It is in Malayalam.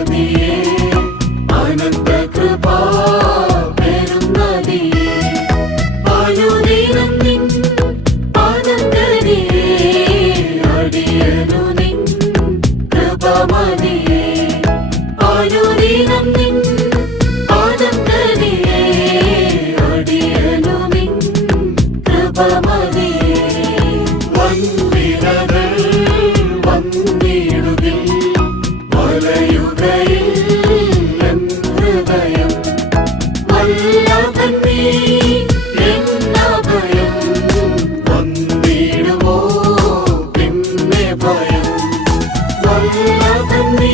നദിയേ അനന്ത കൃപാ പെരും നദിയേ അനുദിനം നിൻ പാദം തരിയേ അടിയനു നിൻ കൃപ മതിയേ അനുദിനം നിൻ പാദം തരിയേ അടിയനു നിൻ കൃപ മതിയേ വന്ദിനകൾ വന്നിടുകിൽ വലയുകയിൽ എൻ ഹൃദയം വല്ലഭൻ നീ എന്നഭയം വന്നിടുമോ പിന്നെ ഭയം വല്ലഭൻ നീ